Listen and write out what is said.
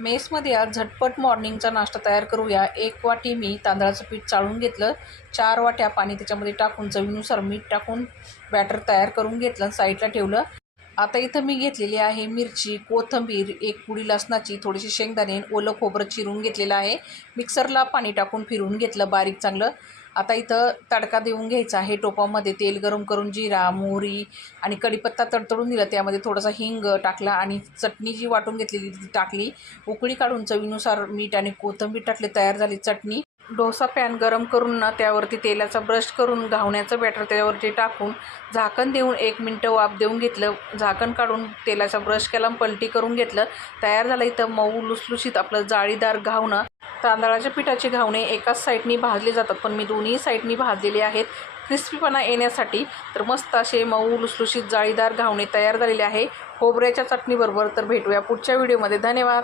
मेसमध्ये आज झटपट मॉर्निंगचा नाश्ता तयार करूया। 1 वाटी मी तांदळाचं पीठ चाळून घेतलं, 4 वाट्या पाणी त्याच्यामध्ये टाकून चवीनुसार मीठ टाकून बॅटर तयार करून घेतलं, साईडला ठेवलं। आता इथं मी घेतलेली आहे मिरची, कोथिंबीर, 1 कुडी लसणाची, थोडीशी शेंगदाणे, ओलं खोबरं चिरून घेतलेलं आहे। मिक्सरला पाणी टाकून फिरवून घेतलं बारीक चांगलं। आता इथं तडका देऊन घ्यायचा आहे। टोपामध्ये तेल गरम करून जिरा, मोहरी आणि कढीपत्ता तडतडून दिला, त्यामध्ये थोडासा हिंग टाकला आणि चटणी जी वाटून घेतलेली ती टाकली। उकळी काढून चवीनुसार मीठ आणि कोथिंबीर टाकले, तयार झाली चटणी। डोसा पॅन गरम करून ना त्यावरती तेलाचा ब्रश करून घावण्याचं बॅटर त्यावरती टाकून झाकण देऊन 1 मिनिटं वाफ देऊन घेतलं। झाकण काढून तेलाचा ब्रश केला, पलटी करून घेतलं, तयार झालं इथं मऊ लुसलुशीत आपलं जाळीदार घावणं। तांदळाच्या पिठाचे घावणे एकाच साईडनी भाजले जातात, पण मी दोन्ही साईडनी भाजलेले आहेत क्रिस्पीपणा येण्यासाठी। तर मस्त असे मऊ लुसलुशीत जाळीदार घावणे तयार झालेले आहे खोबऱ्याच्या चटणीबरोबर। तर भेटूया पुढच्या व्हिडिओमध्ये। धन्यवाद।